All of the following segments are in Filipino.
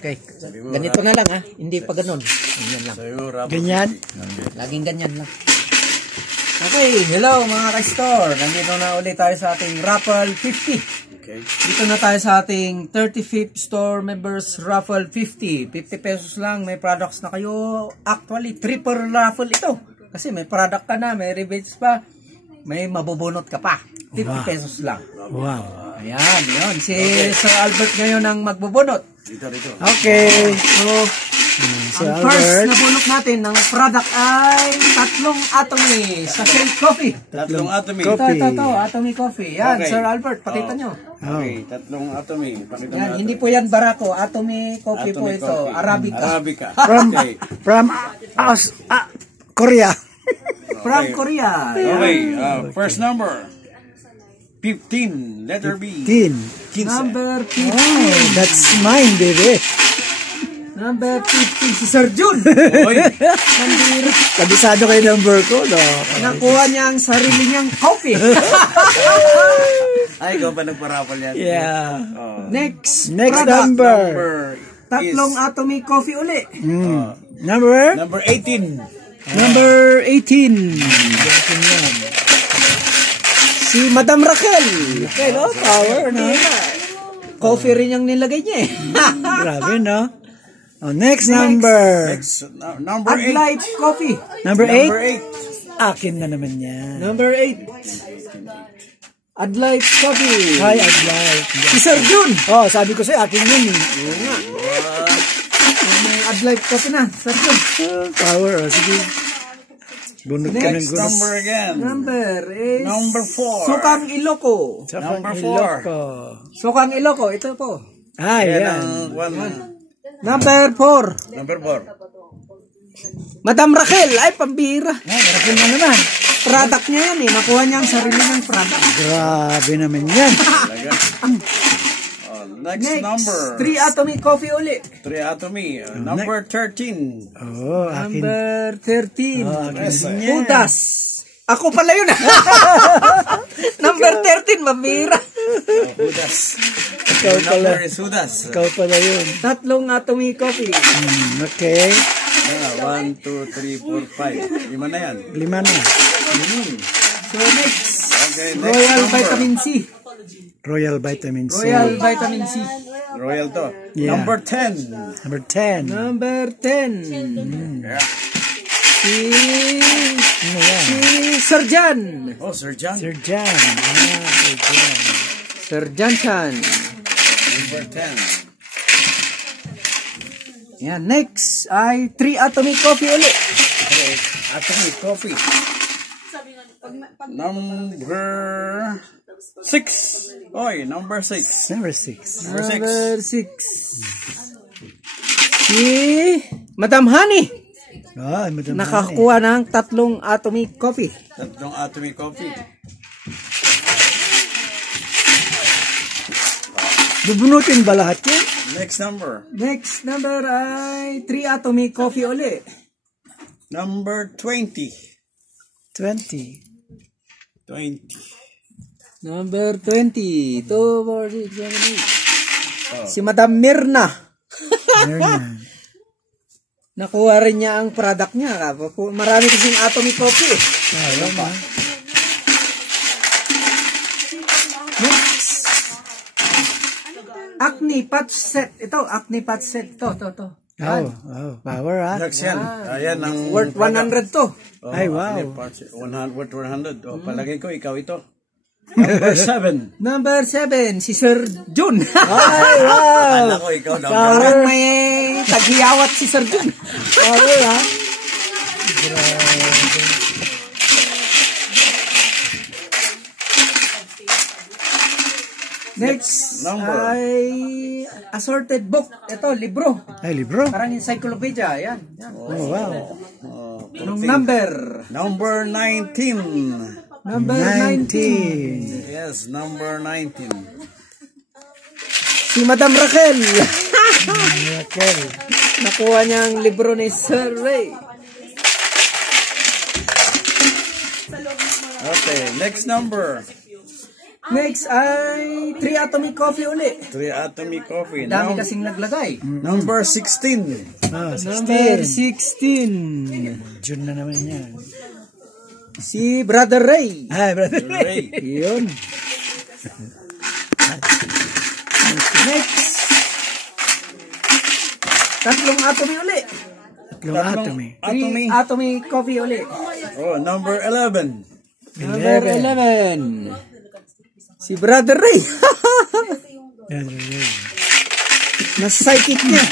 Okay. Ganito na lang ha. Hindi pa ganun. Ganyan lang. Ganyan? Laging ganyan lang. Okay, hello mga ka-store. Nandito na ulit tayo sa ating Raffle 50. Okay. Dito na tayo sa ating 35th store members Raffle 50. 50 pesos lang, may products na kayo. Actually, triple raffle ito. Kasi may product ka na, may rebates pa, may mabubunot ka pa. 50 pesos lang. Wow. Ayan, yun. Si Sir Albert ngayon ang magbubunot. Dito. Okay, so Sir ang first Albert. na bunot natin ng product ay tatlong Atomy sa Shake Coffee. Tatlong Atomy. Ito, Atomy Coffee. Yan, Okay. Sir Albert, pakita nyo. Okay, tatlong Atomy. Pakita Yan, mo hindi po yan Barako. Atomy Coffee po Atomy ito. Coffee. Arabica. Arabica. From Okay. Korea. From Korea. Okay, first number. 15, letter B. 15. Number 15. Oh, that's mine, baby. Number 15, si Sir Jun. Oy, Nandito. Kabisado kayo number ko, no? Nakuha niya ang sarili niyang coffee. ay, ikaw pa nagparapal yan. Yeah. Next Next product. number. Tatlong is, Atomy Coffee uli. Number? number 18. Number 18. Si Madam Raquel. Okay, no? Power, no? Coffee rin yung nilagay niya eh. Grabe, no? Oh, next number. Number 8. Adlight Coffee. Number Number 8. 8. Akin na naman yan. Number 8. Adlight Coffee. Hi, I'd like. Si Sir Jun. Oh, sabi ko sa'yo, akin yun eh. May Adlight Coffee na, Sir Jun. Power, oh, sige. Bunod ka ng Next gunas. number again. Number is... Number 4. Sukang Iloko. Number Sukang Iloko, ito po. Ah, Yan yan. ang one. Number 4. Number 4. Madam Raquel, ay pambira. Raquel na naman. Product niya yan eh. Nakuha niya ang sarili ng product. Grabe naman yan. Next number. 3 Atomy Coffee uli. 3 Atomy. Number 13. Oh, akin. Number 13. Yes, Judas. Ako pala yun. Number 13, mambira. Judas. Ikaw pala. Number is Judas. Ikaw pala yun. Tatlong Atomy Coffee. Okay. 1, 2, 3, 4, 5. 5 na yan. 5 na. So next, Okay, next Royal number. Vitamin C. Royal Vitamin C. Royal Vitamin C. Royal to. Yeah. Number 10. Number 10. Number 10. Yeah. Si Ano yan? Sir Jan. Oh, Sir John. Sir Jan. Ah, Sir Jan. Sir Jan Chan. Number 10. Yan, next ay 3 Atomy Coffee ulit. Okay. Atomy Coffee. Number 6. Oy, number 6. Number 6. Number 6. Number 6. Si Madam Honey. Ah, madam. Nakakuha ng 3 Atomy Coffee. Tatlong Atomy Coffee. Bubunutin ba lahat yan? Next number. Next number ay 3 Atomy Coffee uli. Number 20. 20. 20. Number 20. 2, 4, 6, 7, 8. Si Madam Mirna. Meron. Nakuha rin niya ang product niya. Marami kasing Atomy Coffee. Next. Acne Patch Set. Ito, Acne Patch Set. Ito. Oh, power ah. Next yan. Ayan ang Worth 100 to. Oh, Ay, wow. 100, worth 100. Oh, palagay ko, ikaw ito. Number 7. Number 7, si Sir Jun. Ay, wow. Alam ko, ikaw. Number Parang may taghiyawat si Sir Jun. Power ah. Next number. ay assorted book. Ito, libro. Ay, libro. Parang encyclopedia. Yan. Oh, wow. Anong number? Number 19. Number 19. Yes, number 19. Si Madam Raquel. Raquel. Nakuha niya ang libro ni Sir Ray. Okay, next number. Next ay 3 Atomic Coffee uli. 3 Atomic Coffee. Dami kasing naglagay. Number 16. Number 16. June na naman yan. Si Brother Ray. Ay, brother. Ray. Yun. Next. Tatlong Atomy uli. Tatlong atomy. 3 Atomy Coffee uli. Oh, number 11. Number 11. Si Brother Ray. Yan, yan, yan. Nas-psychic niya.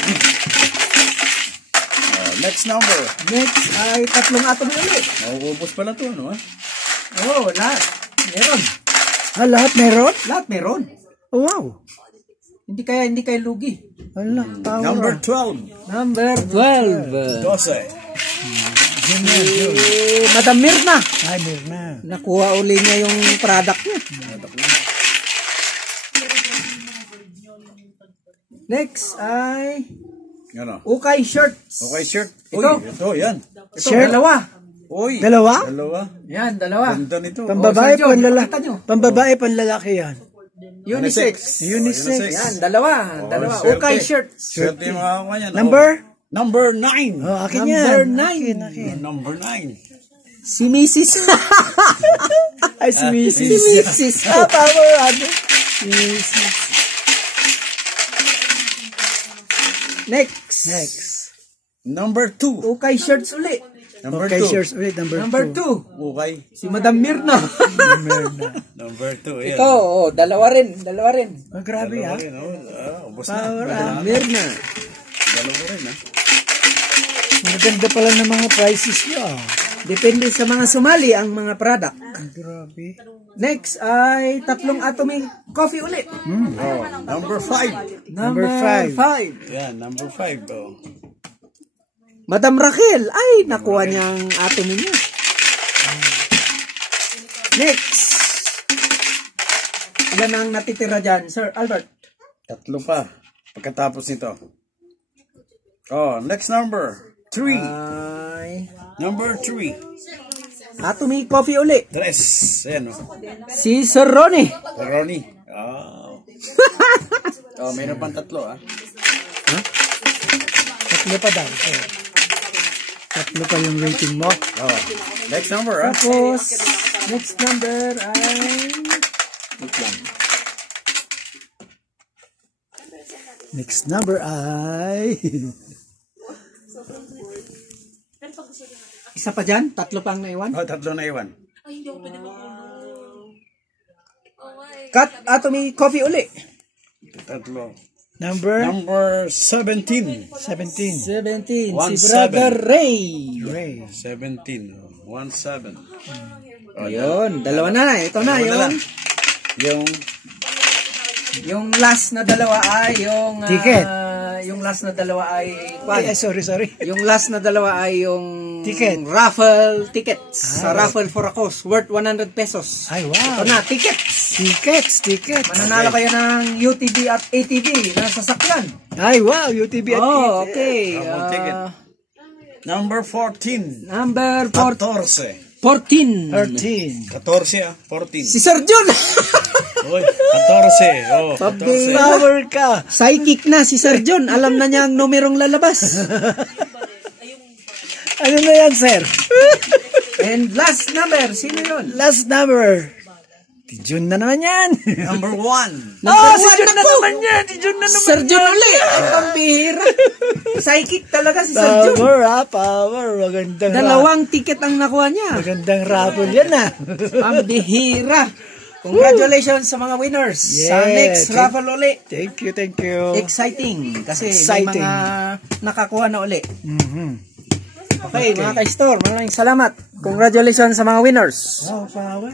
Next number. Next ay tatlong Atomy uli. Mauubos pala to, ano? Oh, lahat. Meron. Lahat meron? Lahat meron. Oh, wow. Hindi kayo lugi. Wala, power. Number 12. Number 12. 12. Madam Mirna. Ay, Mirna. Nakuha uli niya yung product niya. Next ay Ano? Ukay Shirts. Okay, shirt. Ito. Uy, ito, yan. Ito, Shirt? dalawa. Uy. Dalawa? Dalawa. Yan, dalawa. Ganda nito. Pambabae, Sir John, panlalaki. pakita nyo. Pambabae, panlalaki yan. Unisex. Unisex. Yan, dalawa. Dalawa. swerte. Ukay Shirts. Swerte yung makakuha niyan. Number? Number 9. Oh, akin Number yan. 9. Akin. Number 9. Si Mrs. Ay, si Mrs. Si Mrs. Power, ano? Mrs. Next. Next. Number 2. Ukay Shirts uli. Number Okay, 2. shares ulit. Number Number 2. 2. Okay. Si Madam Mirna. Mirna. Number 2. Yan. Ito, dalawa rin. Dalawa rin. Oh, grabe, Dalawa ah. rin, oh. Ubos Power, na. Mirna. Dalawa rin, ha? Maganda pala ng mga prices nyo, ah. Depende sa mga sumali ang mga product. Grabe. Next ay tatlong Atomy Coffee ulit. Oh, number 5. Number five. 5. Yan, number 5. Oh. Madam Raquel. Ay, nakuha niya ang Atomy niya. Next. Ilan ang natitira dyan, Sir Albert? 3 pa. Pagkatapos nito. Oh, next number. 3. Ay, Number 3. Atomy Coffee uli. 3. Ayan, oh. Si Sir Ronnie. Ronnie. Oh. Oh, mayroon pang 3, ah. Tatlo pa daw. Oh. Tatlo pa yung rating mo. Oh. Next number, ah. Tapos, next number ay... Wait lang. Next number ay... Isa pa dyan? Tatlo pang naiwan? Oh, 3 na iwan. Cut Atomy Coffee uli. 3. Number Number 17. 17. 17. One, Si Brother Ray. Ray. 17. 1-7. Ayun, dalawa na. Ito na, Dalawa na yung... Yung Yung last na dalawa ay yung... Ticket. Yung last na dalawa ay... Ay, sorry. Yung last na dalawa ay yung... Ticket. Raffle tickets. Sa raffle for a cause. Worth 100 pesos. Ay, wow. Ito na, tickets. Tickets. Mananalo kayo ng UTV at ATV na sasakyan. Ay, wow. UTB at Oh, okay. Raffle ticket. Number 14. Number 14. 14. 13. 14, ah. 14. Si Sir John. Uy, 14. Oh, 14. Power ka. Psychic na si Sir John. Alam na niya ang numerong lalabas. Ano na yan, sir? And last number, sino yun? Last number. Si June na naman yan. Number 1. Number Si one June na po. naman yan. Si June na naman. Sir John uli. Ang pambihira. Psychic talaga si Sir John. Power, ha? Power. Magandang Dalawang ticket ang nakuha niya. Magandang raffle yan, ha? Pambihira. Congratulations sa mga winners. Sa Yeah. next raffle uli. Thank you. Exciting. Kasi Exciting. may mga nakakuha na uli. Mhm. Okay, mga ka-store. Maraming salamat. Congratulations sa mga winners. Wow, power.